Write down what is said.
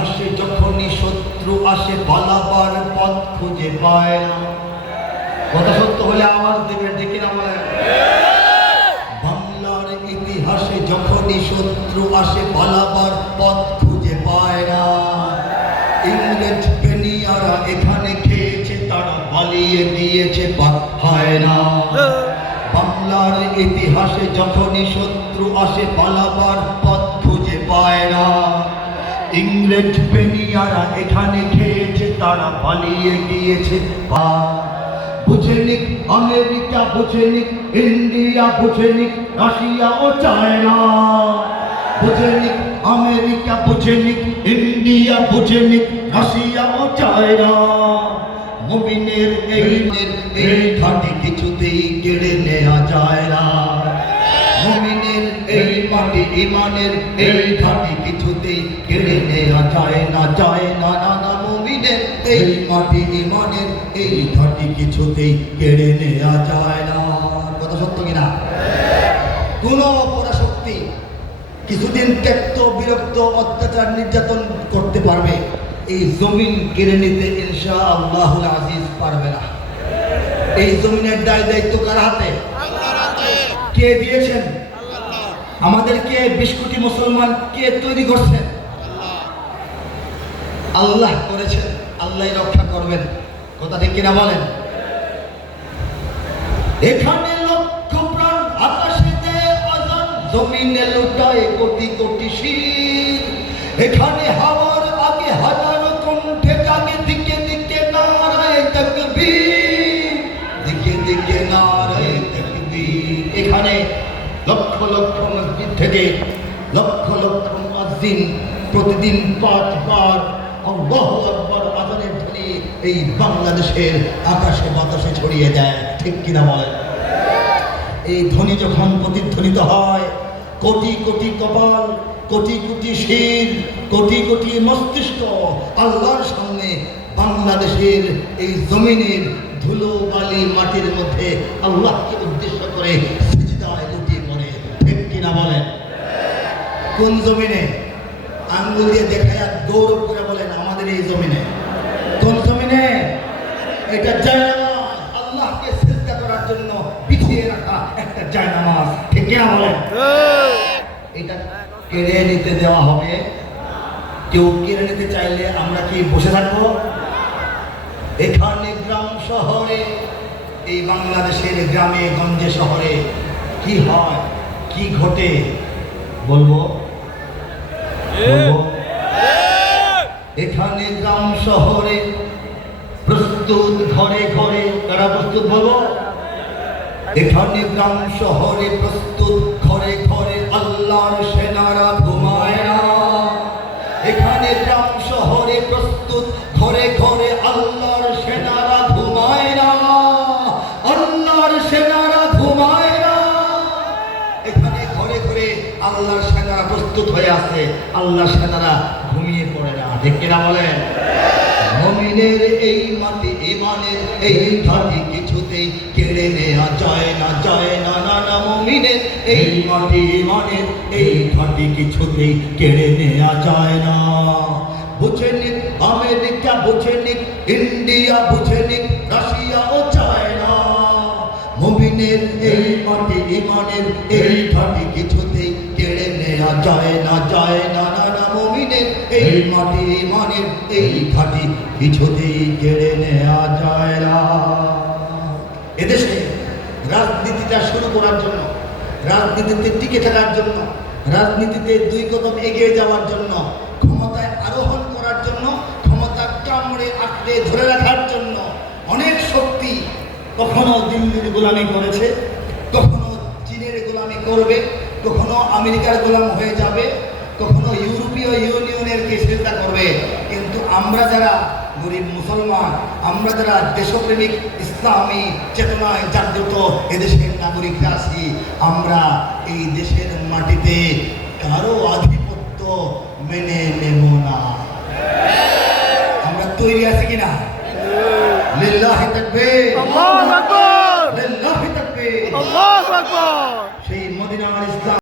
ইতিহাসে যখনই শত্রু আসে পালাবার পথ খুঁজে পায় না। কথা সত্য হলে আওয়াজ দেবে ডেকে না বাংলার ইতিহাসে যখনই শত্রু আসে পালাবার পথ খুঁজে পায় না। ইংরেজ পেনিয়ারা এখানে খেয়েছে তারা পালিয়ে দিয়েছে হয় না। বাংলার ইতিহাসে যখনই শত্রু আসে পালাবার পথ ইংরেজ পেনিয়ারা এখানে খেয়েছে, তারা পালিয়ে গিয়েছে। পা বুঝেনিক আমেরিকা বুঝেনিক ইন্ডিয়া বুঝেনিক রাশিয়া ও চায়না। বুঝেনিক আমেরিকা বুঝেনিক ইন্ডিয়া বুঝেনিক রাশিয়া ও চায়না। মুমিনের এই এই ঘাটি কিছুতেই কেড়ে নেওয়া যায় না। মুমিনের এই মাটি, ইমানের এই কিছুতেই কেড়ে নেওয়া যায় না যায় না মুমিনের। এই মাটি, ইমানের এই কিছুতেই কেড়ে নেওয়া যায় না। কথা সত্য কিনা? কোন পরাশক্তি কিছুদিন ত্যক্ত, বিরক্ত, অত্যাচার, নির্যাতন করতে পারবে। এই জমিন কেড়ে নিতে ইনশা আল্লাহ আজিজ পারবে না। এই জমিনের দায় দায়িত্ব কার হাতে? কে দিয়েছেন? আমাদেরকে বিশ কোটি মুসলমান কে তৈরি করছেন। আল্লাহ করেছেন, আল্লাহ রক্ষা করবেন। কথা ঠিক কিনা বলেন? এখানে লক্ষ প্রাণ আকাশেতে জমিনে লুটায় কোটি কোটি শির। এখানে হাওয়ার আগে হাজারো কণ্ঠে জাগে, দিকে দিকে নারায় তাকবীর। দিকে দিকে নারায় তাকবীর। এখানে লক্ষ মসজিদ থেকে লক্ষ লক্ষ মুয়াজ্জিন প্রতিদিন পাঁচবার আল্লাহু এই বাংলাদেশের আকাশে বাতাসে ছড়িয়ে দেয়। ঠিক কিনা এই ধ্বনি যখন প্রতিধ্বনিত হয়, কোটি কোটি কপাল, কোটি কোটি শির, কোটি কোটি মস্তিষ্ক আল্লাহর সামনে বাংলাদেশের এই জমিনের ধুলো বালি মাটির মধ্যে আল্লাহকে উদ্দেশ্য করে সিজদায় লুটিয়ে পড়ে ঠিক কিনা বলেন কোন জমিনে? আঙ্গুল দিয়ে দেখায় গৌরব করে বলেন, আমাদের এই জমিনে। কোন জমিনে? এটা জায়নামাজ। আল্লাহকে সিজদা করার জন্য পিছিয়ে রাখা একটা জায়নামাজ। ঠিক কিনা বলেন? এটা কেড়ে নিতে দেওয়া হবে। কেউ কেড়ে নিতে চাইলে আমরা কি বসে থাকব? এখানে গ্রাম শহরে, এই বাংলাদেশের গ্রামে, গঞ্জে শহরে কি হয়, কি ঘটে? বলব? এখানে গ্রাম শহরে প্রস্তুত, ঘরে ঘরে তারা প্রস্তুত বলো এখানে গ্রাম শহরে প্রস্তুত, ঘরে ঘরে আল্লাহর সেনারা ঘুমায় না। এখানে গ্রাম শহরে প্রস্তুত প্রস্তুত হয়ে আছে আল্লাহর সেনারা ঘুমিয়ে পড়ে না। ঠিক কিনা বলেন? মমিনের এই মাটি ইমানের এই ঘাটি কিছুতেই কেড়ে নেওয়া যায় না যায় না না না, মমিনের এই মাটি ইমানের এই ঘাটি কিছুতেই কেড়ে নেওয়া যায় না। বুঝে নিক আমেরিকা, বুঝে নিক ইন্ডিয়া, বুঝে নিক ও চায়না। মুমিনের এই মাটি ইমানের এই ঘাটি কিছুতেই নেওয়া যায় না যায় না না না মুমিনের এই মাটি ইমানের এই ঘাটি কিছুতেই কেড়ে নেওয়া যায় না। এদেশে রাজনীতিটা শুরু করার জন্য রাজনীতিতে টিকে থাকার জন্য রাজনীতিতে দুই কদম এগিয়ে যাওয়ার জন্য ক্ষমতায় আরোহণ করার জন্য ক্ষমতা কামড়ে আঁকড়ে ধরে রাখার জন্য অনেক শক্তি কখনো দিল্লির গোলামি করেছে কখনো চীনের গোলামি করবে কখনো আমেরিকার গোলাম হয়ে যাবে কখনো ইউরোপীয় ইউনিয়নের কে চিন্তা করবে। কিন্তু আমরা যারা গরিব মুসলমান আমরা যারা দেশপ্রেমিক ইসলামী চেতনায় জাগ্রত এদেশের নাগরিকরা আছি আমরা এই দেশের মাটিতে কারও আধিপত্য মেনে নেব না। আমরা তৈরি আছি কিনা? লিল্লাহি সেই দিন আমার ইসলাম